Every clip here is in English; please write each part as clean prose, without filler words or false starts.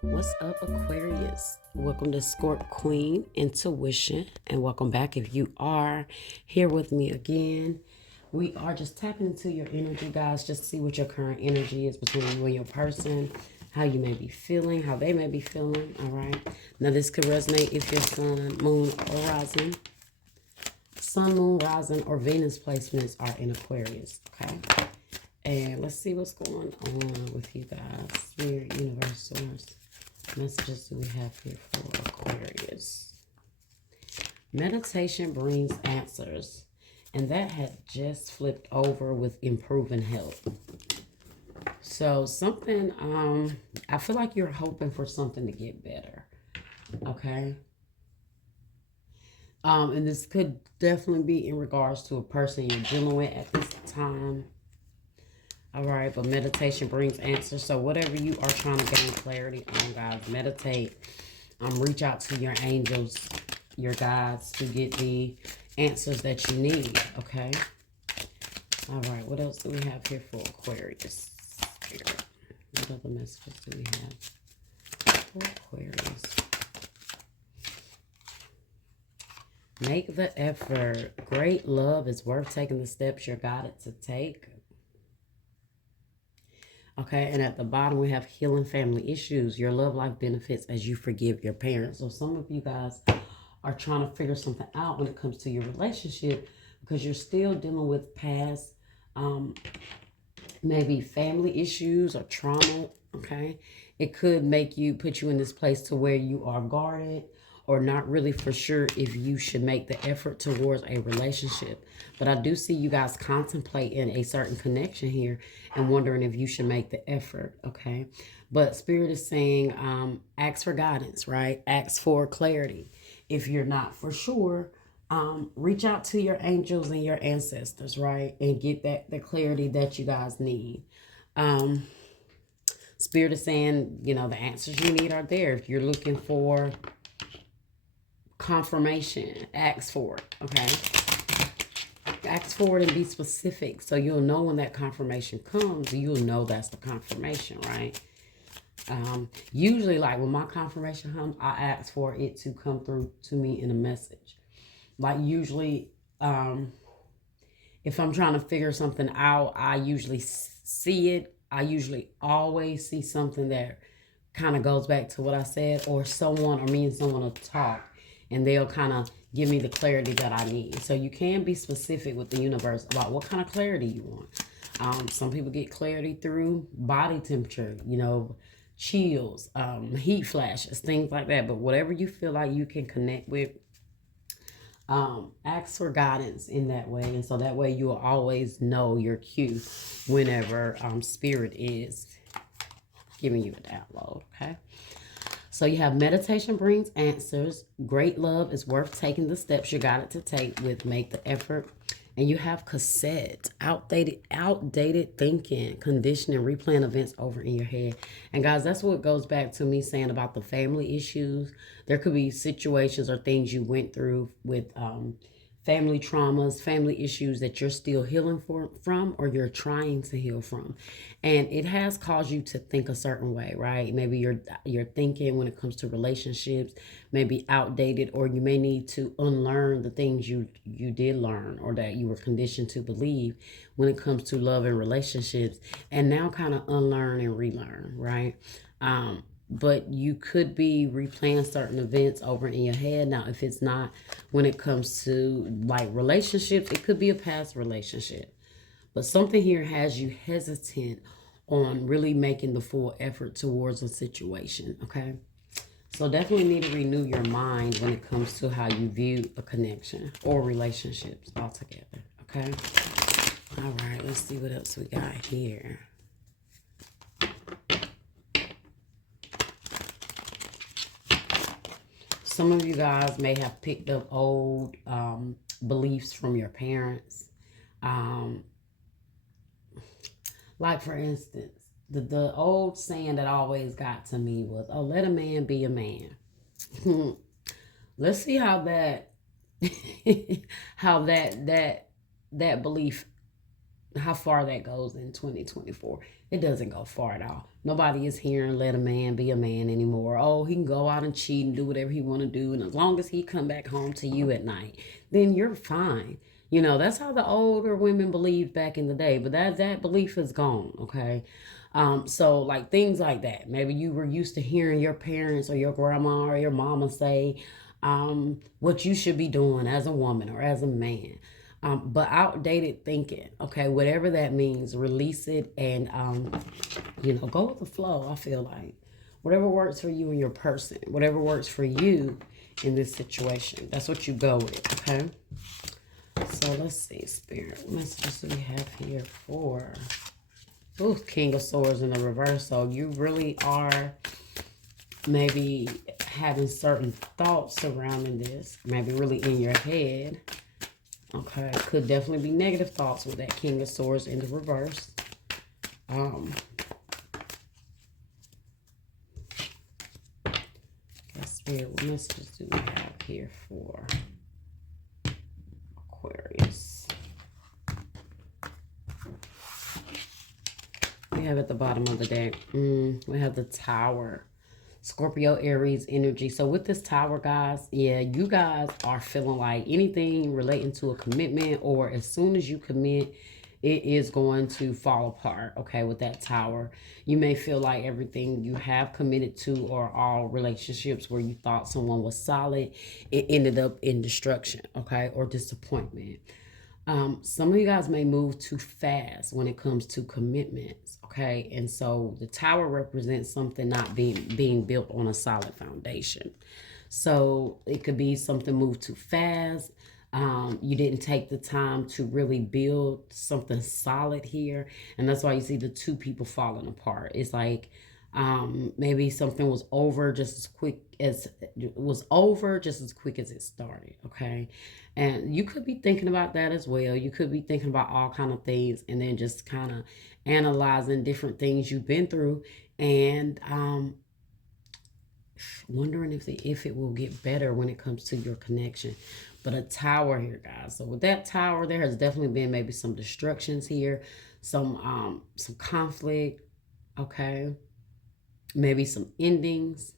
What's up, Aquarius? Welcome to Scorp Queen Intuition, and welcome back if you are here with me again. We are just tapping into your energy, guys, just to see what your current energy is between you and your person, how you may be feeling, how they may be feeling, all right? Now, this could resonate if your sun, moon, or rising, sun, moon, rising, or Venus placements are in Aquarius, okay? And let's see what's going on with you guys. Spirit, universe, source. Messages do we have here for Aquarius? Meditation brings answers. And that had just flipped over with improving health. So something, I feel like you're hoping for something to get better. Okay? And this could definitely be in regards to a person you're dealing with at this time. All right, but meditation brings answers. So whatever you are trying to gain clarity on, guys, meditate. Reach out to your angels, your guides, to get the answers that you need, okay? All right, what else do we have here for Aquarius? Spirit. What other messages do we have for Aquarius? Make the effort. Great love is worth taking the steps you're guided to take. Okay, and at the bottom we have healing family issues. Your love life benefits as you forgive your parents. So some of you guys are trying to figure something out when it comes to your relationship because you're still dealing with past, maybe family issues or trauma, okay? It could put you in this place to where you are guarded or not really for sure if you should make the effort towards a relationship. But I do see you guys contemplating a certain connection here and wondering if you should make the effort, okay? But Spirit is saying, ask for guidance, right? Ask for clarity. If you're not for sure, reach out to your angels and your ancestors, right? And get the clarity that you guys need. Spirit is saying, the answers you need are there. If you're looking for confirmation, ask for it, okay? Ask for it and be specific so you'll know when that confirmation comes, you'll know that's the confirmation, right? Usually, like when my confirmation comes, I ask for it to come through to me in a message. Like usually, if I'm trying to figure something out, I usually see it. I usually always see something that kind of goes back to what I said, or someone or me and someone will talk and they'll kind of give me the clarity that I need. So you can be specific with the universe about what kind of clarity you want. Some people get clarity through body temperature, chills, heat flashes, things like that. But whatever you feel like you can connect with, ask for guidance in that way. And so that way you will always know your cue whenever Spirit is giving you a download, okay? So you have meditation brings answers. Great love is worth taking the steps you're guided to take with make the effort. And you have cassette, outdated thinking, conditioning, replaying events over in your head. And guys, that's what goes back to me saying about the family issues. There could be situations or things you went through with family traumas, family issues that you're still healing from or you're trying to heal from. And it has caused you to think a certain way, right? Maybe your thinking when it comes to relationships may be outdated, or you may need to unlearn the things you did learn or that you were conditioned to believe when it comes to love and relationships, and now kind of unlearn and relearn, right? But you could be replaying certain events over in your head. Now, if it's not when it comes to like relationships, it could be a past relationship. But something here has you hesitant on really making the full effort towards a situation, okay? So definitely need to renew your mind when it comes to how you view a connection or relationships altogether, okay? All right, let's see what else we got here. Some of you guys may have picked up old beliefs from your parents. Like, for instance, the old saying that always got to me was, oh, let a man be a man. Let's see how that how that belief how far that goes in 2024. It doesn't go far at all. Nobody is hearing let a man be a man anymore. Oh, he can go out and cheat and do whatever he want to do, and as long as he come back home to you at night, then you're fine. You know, that's how the older women believed back in the day, but that belief is gone, okay? So like things like that. Maybe you were used to hearing your parents or your grandma or your mama say what you should be doing as a woman or as a man. But outdated thinking, okay, whatever that means, release it and, go with the flow. I feel like whatever works for you and your person, whatever works for you in this situation, that's what you go with, okay? So let's see, Spirit, what messages do we have here for King of Swords in the reverse? So you really are maybe having certain thoughts surrounding this, maybe really in your head. Okay, could definitely be negative thoughts with that King of Swords in the reverse. Spirit, what messages do we have here for Aquarius? We have at the bottom of the deck, we have the Tower. Scorpio, Aries energy. So with this Tower, guys, yeah, you guys are feeling like anything relating to a commitment, or as soon as you commit, it is going to fall apart, okay, with that Tower. You may feel like everything you have committed to, or all relationships where you thought someone was solid, it ended up in destruction, okay, or disappointment. Some of you guys may move too fast when it comes to commitments, okay? And so the Tower represents something not being built on a solid foundation. So it could be something moved too fast. You didn't take the time to really build something solid here. And that's why you see the two people falling apart. It's like maybe something was over just as quick as it started, okay? And you could be thinking about that as well. You could be thinking about all kind of things and then just kind of analyzing different things you've been through and wondering if it will get better when it comes to your connection. But a Tower here, guys. So with that Tower, there has definitely been maybe some destructions here, some conflict, okay? Maybe some endings.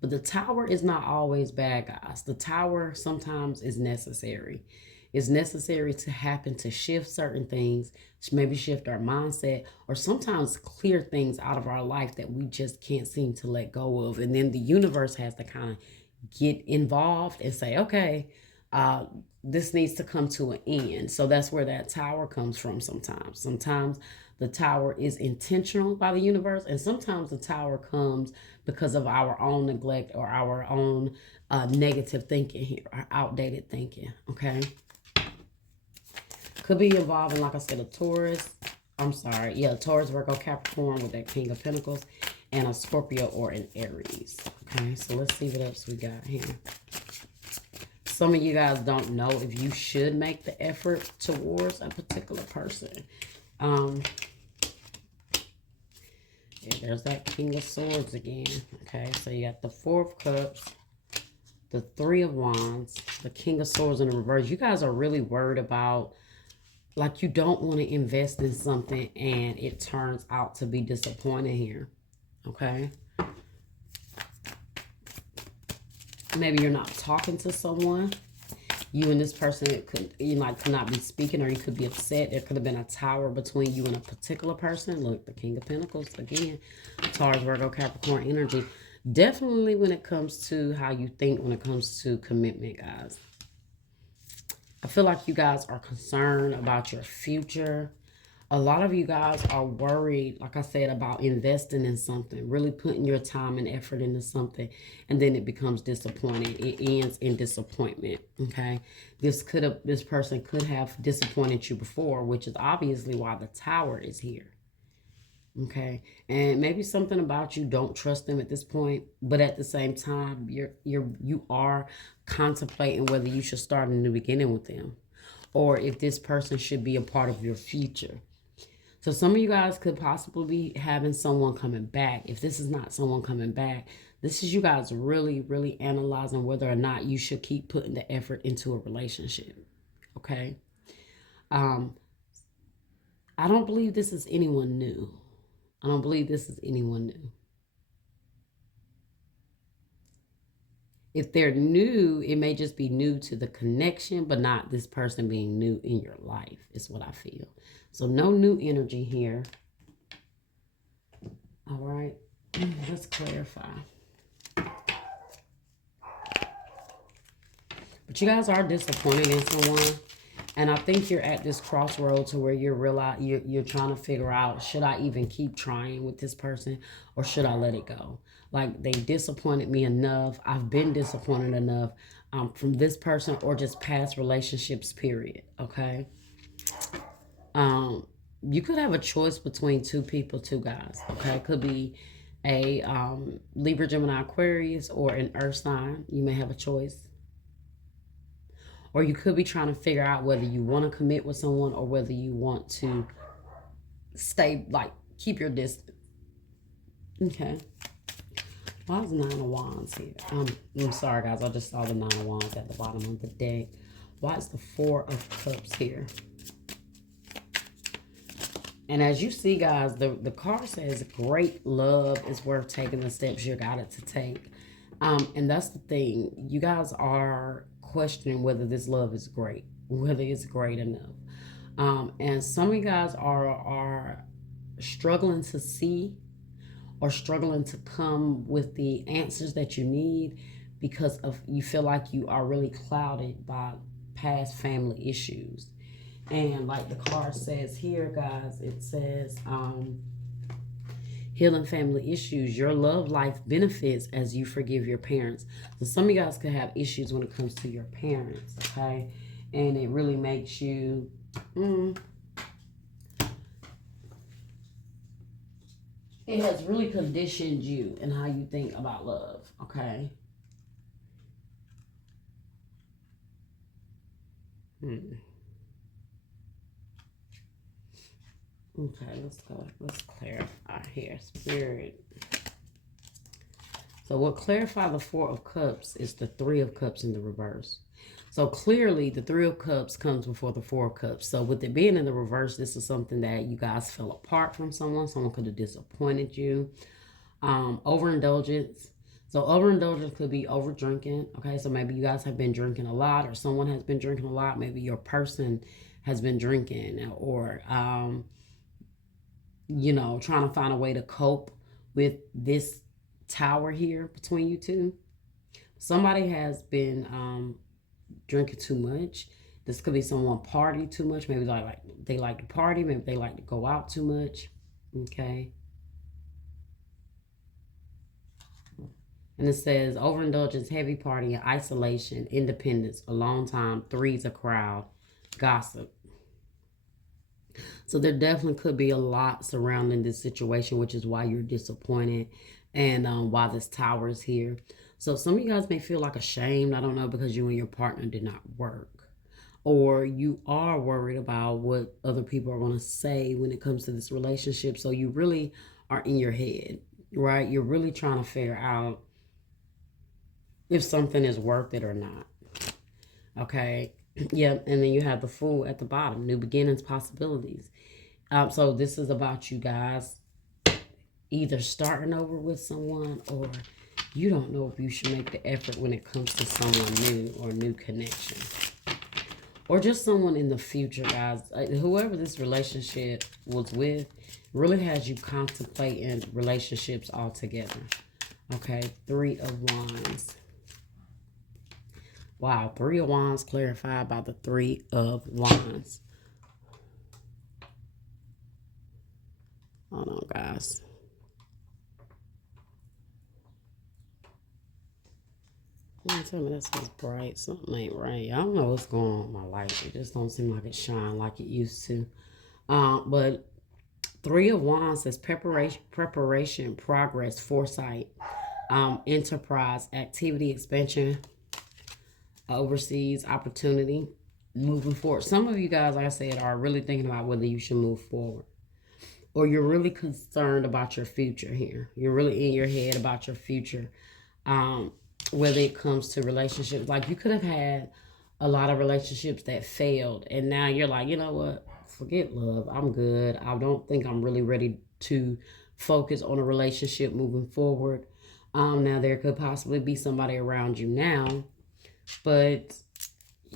But the Tower is not always bad, guys. The Tower sometimes is necessary. It's necessary to happen to shift certain things, to maybe shift our mindset, or sometimes clear things out of our life that we just can't seem to let go of. And then the universe has to kind of get involved and say, okay, this needs to come to an end. So that's where that Tower comes from sometimes. Sometimes the Tower is intentional by the universe, and sometimes the Tower comes because of our own neglect or our own negative thinking here, our outdated thinking, okay? Could be involving, like I said, a Taurus, Virgo, Capricorn with that King of Pentacles, and a Scorpio or an Aries, okay? So let's see what else we got here. Some of you guys don't know if you should make the effort towards a particular person. Yeah, there's that King of Swords again. Okay, so you got the Four of Cups, the Three of Wands, the King of Swords in the reverse. You guys are really worried about, like, you don't want to invest in something and it turns out to be disappointing here. Okay. Maybe you're not talking to someone. You and this person could not be speaking, or you could be upset. There could have been a Tower between you and a particular person. Look, the King of Pentacles again. Taurus, Virgo, Capricorn energy. Definitely when it comes to how you think, when it comes to commitment, guys. I feel like you guys are concerned about your future. A lot of you guys are worried, like I said, about investing in something, really putting your time and effort into something, and then it becomes disappointing. It ends in disappointment, okay? This person could have disappointed you before, which is obviously why the Tower is here, okay? And maybe something about you don't trust them at this point, but at the same time, you are contemplating whether you should start a new beginning with them, or if this person should be a part of your future. So some of you guys could possibly be having someone coming back. If this is not someone coming back, this is you guys really, really analyzing whether or not you should keep putting the effort into a relationship. Okay. I don't believe this is anyone new. I don't believe this is anyone new. If they're new, it may just be new to the connection, but not this person being new in your life, is what I feel. So no new energy here. All right, let's clarify. But you guys are disappointed in someone. And I think you're at this crossroad to where you're trying to figure out, should I even keep trying with this person or should I let it go? Like, they disappointed me enough. I've been disappointed enough from this person or just past relationships, period. Okay. You could have a choice between two people, two guys. Okay. It could be a Libra, Gemini, Aquarius, or an Earth sign. You may have a choice. Or you could be trying to figure out whether you want to commit with someone or whether you want to stay, like, keep your distance. Okay. Why is 9 of Wands here? I'm sorry, guys. I just saw the 9 of Wands at the bottom of the deck. Why is the 4 of Cups here? And as you see, guys, the card says great love is worth taking the steps you got it to take. And that's the thing. You guys are questioning whether this love is great, whether it's great enough. And some of you guys are struggling to see or struggling to come with the answers that you need because of you feel like you are really clouded by past family issues. And like the card says here, guys, it says healing family issues. Your love life benefits as you forgive your parents. So some of you guys could have issues when it comes to your parents, okay? And it really makes you it has really conditioned you in how you think about love, okay? Okay, let's go. Let's clarify here, Spirit. So what clarify the 4 of Cups is the 3 of Cups in the reverse. So clearly the 3 of Cups comes before the 4 of Cups. So with it being in the reverse, this is something that you guys fell apart from someone. Someone could have disappointed you. Overindulgence. So overindulgence could be over drinking. Okay, so maybe you guys have been drinking a lot or someone has been drinking a lot. Maybe your person has been drinking or, you know, trying to find a way to cope with this tower here between you two. Somebody has been drinking too much. This could be someone party too much. Maybe they like to party. Maybe they like to go out too much. Okay. And it says overindulgence, heavy partying, isolation, independence, a long time, 3's a crowd, gossip. So there definitely could be a lot surrounding this situation, which is why you're disappointed and why this tower is here. So some of you guys may feel like ashamed, I don't know, because you and your partner did not work. Or you are worried about what other people are going to say when it comes to this relationship. So you really are in your head, right? You're really trying to figure out if something is worth it or not. Okay. Yeah. And then you have the Fool at the bottom. New beginnings, possibilities. So this is about you guys either starting over with someone or you don't know if you should make the effort when it comes to someone new or new connection. Or just someone in the future, guys. Whoever this relationship was with really has you contemplating relationships altogether. Okay. 3 of Wands. Wow, 3 of Wands clarified by the 3 of Wands. Hold on, guys. Don't tell me this is bright. Something ain't right. I don't know what's going on with my light. It just don't seem like it shine like it used to. But 3 of Wands says preparation, progress, foresight, enterprise, activity, expansion, overseas, opportunity, moving forward. Some of you guys, like I said, are really thinking about whether you should move forward. Or you're really concerned about your future here. You're really in your head about your future. Whether it comes to relationships. Like you could have had a lot of relationships that failed. And now you're like, you know what? forget love. I'm good. I don't think I'm really ready to focus on a relationship moving forward. Now there could possibly be somebody around you now, but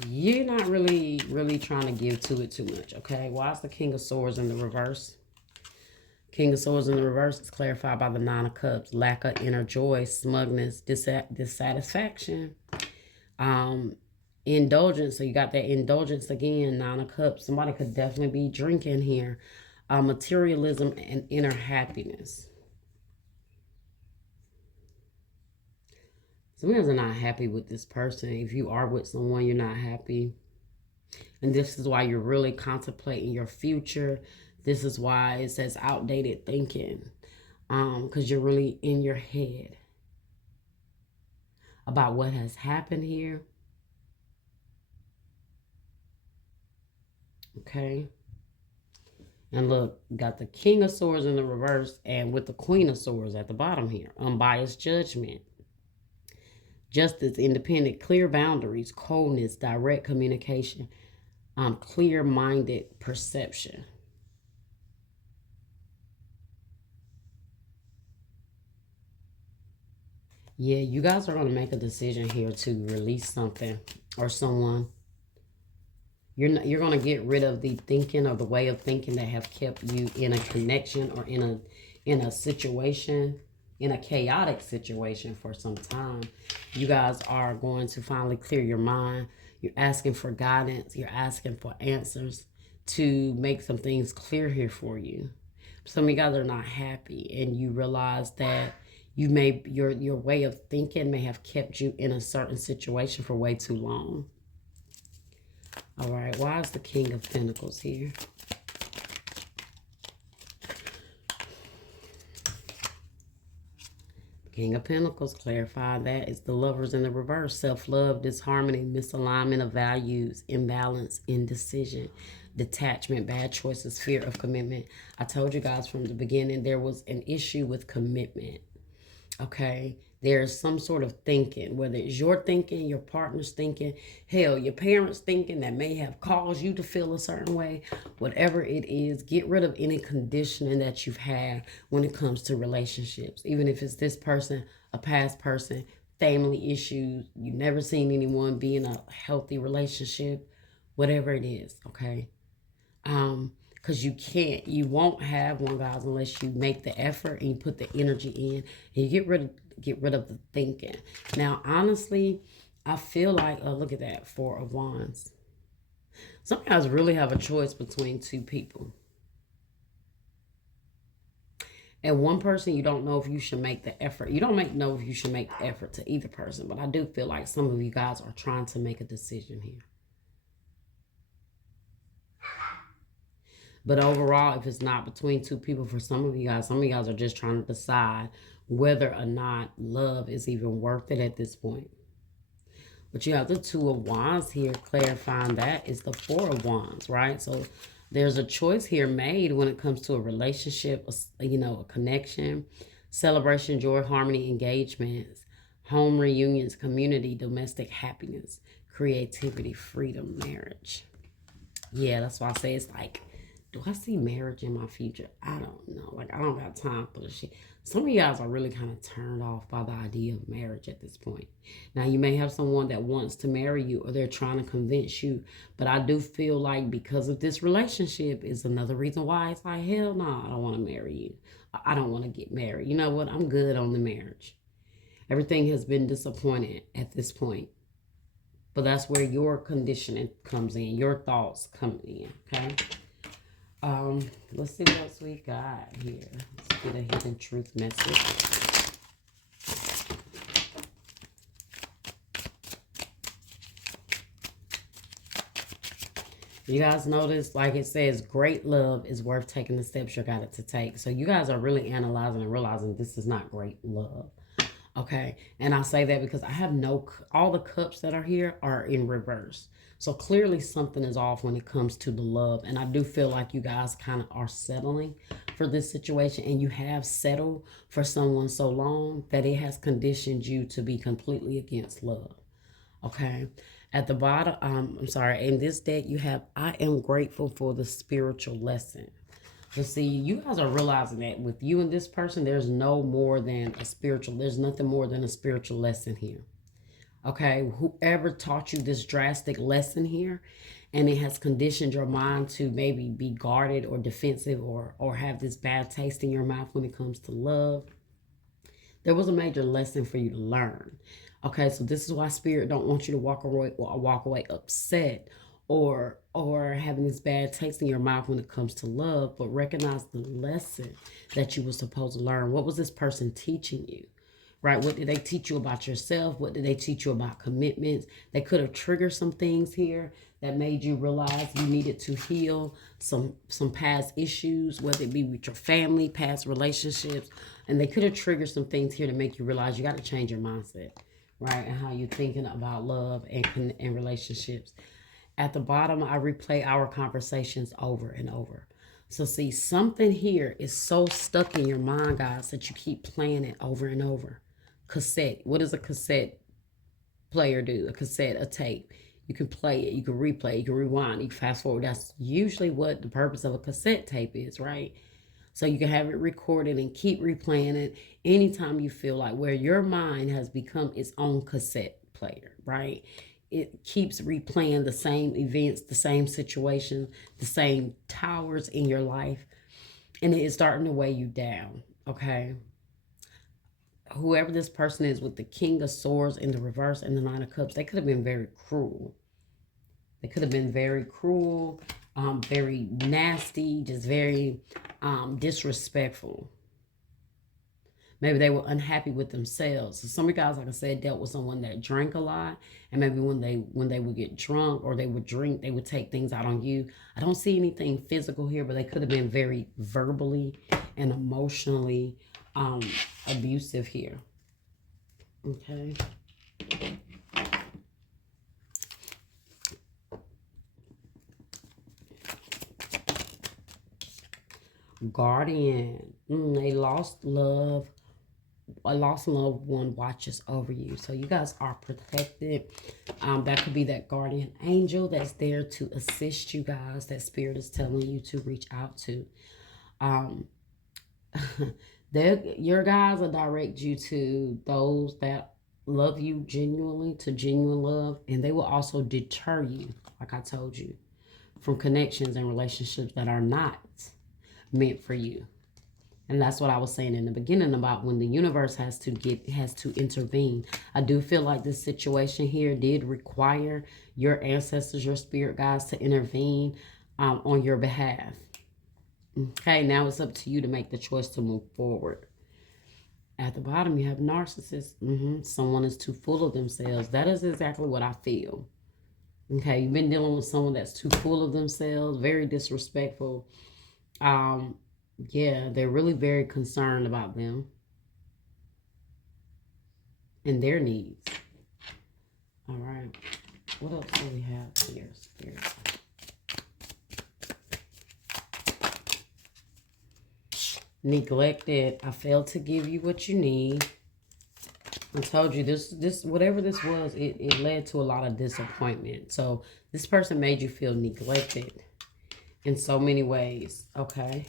you're not really trying to give to it too much, okay? Why is the King of Swords in the reverse? King of Swords in the reverse is clarified by the Nine of Cups. Lack of inner joy, smugness, dissatisfaction, indulgence. So you got that indulgence again, Nine of Cups. Somebody could definitely be drinking here. Materialism and inner happiness. Some of you are not happy with this person. If you are with someone, you're not happy. And this is why you're really contemplating your future. This is why it says outdated thinking. Because you're really in your head about what has happened here. Okay. And look, got the King of Swords in the reverse and with the Queen of Swords at the bottom here. Unbiased judgment. Justice, independent, clear boundaries, coldness, direct communication, clear-minded perception. Yeah, you guys are going to make a decision here to release something or someone. You're going to get rid of the thinking or the way of thinking that have kept you in a connection or in a situation, in a chaotic situation for some time. You guys are going to finally clear your mind. You're asking for guidance. You're asking for answers to make some things clear here for you. Some of you guys are not happy, and you realize that you may your way of thinking may have kept you in a certain situation for way too long. All right, why is the King of Pentacles here? King of Pentacles, clarify that is the Lovers in the reverse. Self-love, disharmony, misalignment of values, imbalance, indecision, detachment, bad choices, fear of commitment. I told you guys from the beginning there was an issue with commitment. Okay, there's some sort of thinking, whether it's your thinking, your partner's thinking, hell, your parents' thinking that may have caused you to feel a certain way. Whatever it is, get rid of any conditioning that you've had when it comes to relationships. Even if it's this person, a past person, family issues, you've never seen anyone be in a healthy relationship, whatever it is, okay? Because you won't have one, guys, unless you make the effort and you put the energy in and you get rid of the thinking. Now, honestly, I feel like, look at that, Four of Wands. Some of you guys really have a choice between two people. And one person, you don't know if you should make the effort. You don't know if you should make the effort to either person, but I do feel like some of you guys are trying to make a decision here. But overall, if it's not between two people, for some of you guys are just trying to decide whether or not love is even worth it at this point. But you have the Two of Wands here, clarifying that is the Four of Wands, right? So there's a choice here made when it comes to a relationship, a connection, celebration, joy, harmony, engagements, home reunions, community, domestic happiness, creativity, freedom, marriage. Yeah, that's why I say it's like, do I see marriage in my future? I don't know. Like, I don't got time for the shit. Some of you guys are really kind of turned off by the idea of marriage at this point. Now, you may have someone that wants to marry you or they're trying to convince you. But I do feel like because of this relationship is another reason why it's like, hell no, I don't want to marry you. I don't want to get married. You know what? I'm good on the marriage. Everything has been disappointed at this point. But that's where your conditioning comes in. Your thoughts come in, okay? Let's see what else we got here. Let's get a hidden truth message. You guys notice, like it says, great love is worth taking the steps you got it to take. So you guys are really analyzing and realizing this is not great love. Okay, and I say that because I have all the cups that are here are in reverse. So clearly something is off when it comes to the love. And I do feel like you guys kind of are settling for this situation. And you have settled for someone so long that it has conditioned you to be completely against love. Okay, At the bottom, I'm sorry, in this deck you have, I am grateful for the spiritual lesson. But see, you guys are realizing that with you and this person, there's no more than a spiritual, there's nothing more than a spiritual lesson here. Okay, whoever taught you this drastic lesson here, and it has conditioned your mind to maybe be guarded or defensive, or have this bad taste in your mouth when it comes to love, there was a major lesson for you to learn. Okay, so this is why Spirit don't want you to walk away upset, or having this bad taste in your mouth when it comes to love, but recognize the lesson that you were supposed to learn. What was this person teaching you? Right? What did they teach you about yourself? What did they teach you about commitments? They could have triggered some things here that made you realize you needed to heal some past issues, whether it be with your family, past relationships. And they could have triggered some things here to make you realize you got to change your mindset, right? And how you're thinking about love and relationships. At the bottom, I replay our conversations over and over. So see, something here is so stuck in your mind, guys, that you keep playing it over and over. Cassette. What does a cassette player do? A cassette, a tape. You can play it, you can replay, you can rewind, you can fast forward. That's usually what the purpose of a cassette tape is, right? So you can have it recorded and keep replaying it anytime you feel like, where your mind has become its own cassette player, right? It keeps replaying the same events, the same situations, the same towers in your life, and it is starting to weigh you down, okay? Whoever this person is with the King of Swords in the reverse and the Nine of Cups, they could have been very cruel. They could have been very cruel, very nasty, just very disrespectful. Maybe they were unhappy with themselves. So some of you guys, like I said, dealt with someone that drank a lot, and maybe when they would get drunk or they would drink, they would take things out on you. I don't see anything physical here, but they could have been very verbally and emotionally abusive here. Okay. Guardian. They lost love. A lost loved one watches over you. So you guys are protected. That could be that guardian angel that's there to assist you guys. That Spirit is telling you to reach out to. Your guys will direct you to those that love you genuinely, to genuine love, and they will also deter you, like I told you, from connections and relationships that are not meant for you. And that's what I was saying in the beginning about when the universe has to intervene. I do feel like this situation here did require your ancestors, your spirit guides, to intervene on your behalf. Okay, now it's up to you to make the choice to move forward. At the bottom, you have narcissists. Someone is too full of themselves. That is exactly what I feel. Okay, you've been dealing with someone that's too full of themselves, very disrespectful. Yeah, they're really very concerned about them and their needs. All right. What else do we have here, Spirit? Neglected. I failed to give you what you need. I told you this whatever this was, it led to a lot of disappointment. So this person made you feel neglected in so many ways. Okay.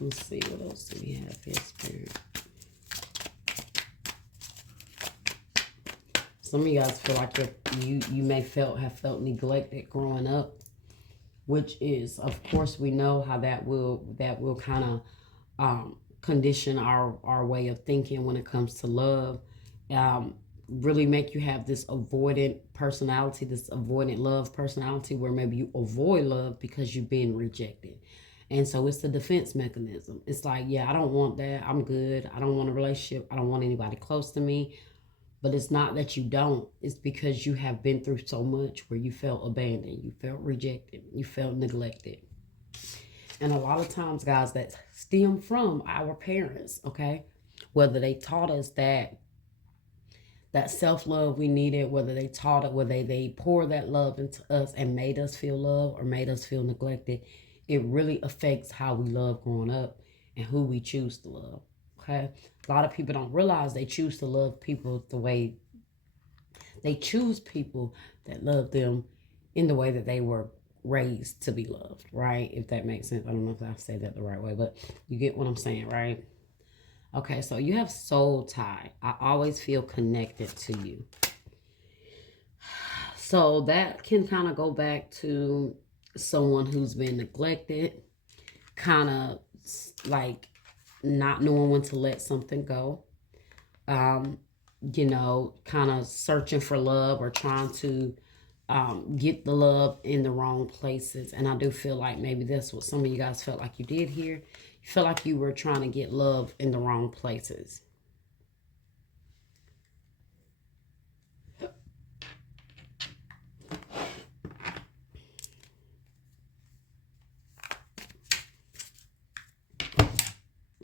Let's see, what else do we have here, Spirit? Some of you guys feel like you may have felt neglected growing up, which is, of course, we know how that will kind of condition our way of thinking when it comes to love. Really make you have this avoidant personality, this avoidant love personality, where maybe you avoid love because you've been rejected. And so it's the defense mechanism. It's like, yeah, I don't want that. I'm good. I don't want a relationship. I don't want anybody close to me. But it's not that you don't. It's because you have been through so much where you felt abandoned. You felt rejected. You felt neglected. And a lot of times, guys, that stem from our parents, okay? Whether they taught us that self-love we needed, whether they taught it, whether they poured that love into us and made us feel love or made us feel neglected, it really affects how we love growing up and who we choose to love, okay? A lot of people don't realize they choose to love people the way They choose people that love them in the way that they were raised to be loved, right? If that makes sense. I don't know if I said that the right way, but you get what I'm saying, right? Okay, so you have soul tie. I always feel connected to you. So that can kind of go back to someone who's been neglected, kind of like not knowing when to let something go. You know, kind of searching for love or trying to get the love in the wrong places. And I do feel like maybe that's what some of you guys felt like you did here. You feel like you were trying to get love in the wrong places. Let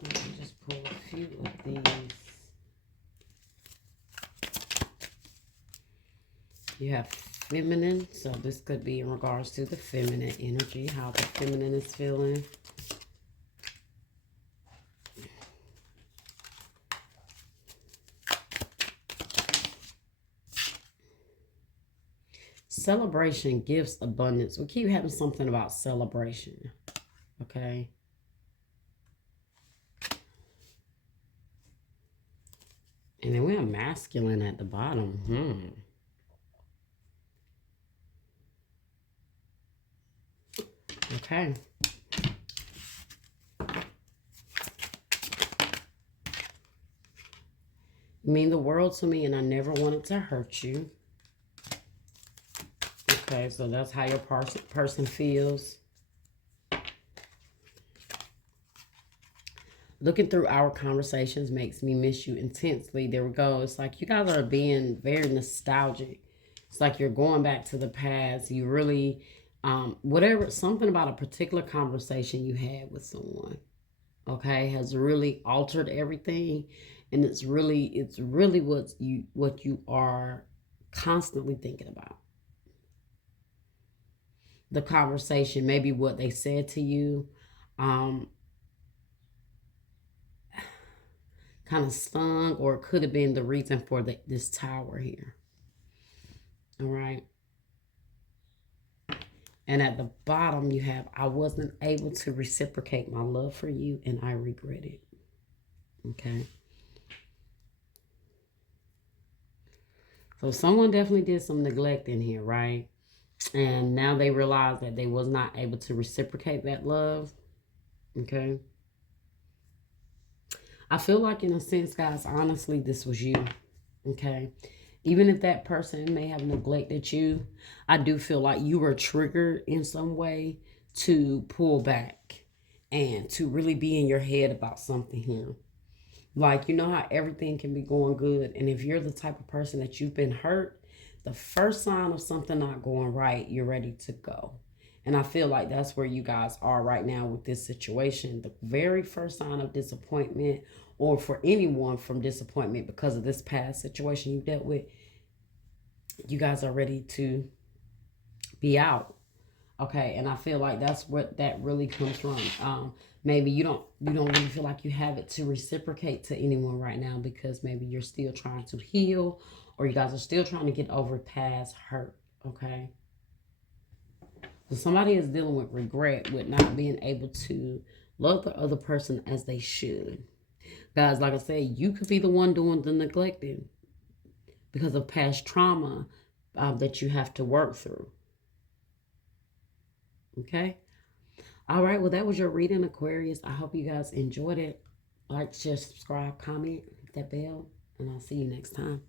me just pull a few of these. You have feminine, so this could be in regards to the feminine energy, how the feminine is feeling. Celebration, gifts, abundance. We keep having something about celebration, okay? And then we have masculine at the bottom. Okay. You mean the world to me, and I never wanted to hurt you. Okay, so that's how your person feels. Looking through our conversations makes me miss you intensely. There we go. It's like you guys are being very nostalgic. It's like you're going back to the past. You really, whatever, something about a particular conversation you had with someone, okay, has really altered everything. And it's really what you are constantly thinking about. The conversation, maybe what they said to you, kind of stung, or it could have been the reason for this tower here. All right. And at the bottom, you have, I wasn't able to reciprocate my love for you, and I regret it. Okay. So someone definitely did some neglect in here, right? And now they realize that they was not able to reciprocate that love. Okay. I feel like in a sense, guys, honestly, this was you. Okay. Even if that person may have neglected you, I do feel like you were triggered in some way to pull back and to really be in your head about something here. Like, you know how everything can be going good. And if you're the type of person that you've been hurt, the first sign of something not going right, you're ready to go. And I feel like that's where you guys are right now with this situation. The very first sign of disappointment, or for anyone from disappointment because of this past situation you dealt with, you guys are ready to be out. Okay, and I feel like that's what that really comes from. Maybe you don't really feel like you have it to reciprocate to anyone right now because maybe you're still trying to heal, or you guys are still trying to get over past hurt. Okay. So somebody is dealing with regret, with not being able to love the other person as they should. Guys, like I said, you could be the one doing the neglecting because of past trauma that you have to work through. Okay. All right. Well, that was your reading, Aquarius. I hope you guys enjoyed it. Like, share, subscribe, comment, hit that bell, and I'll see you next time.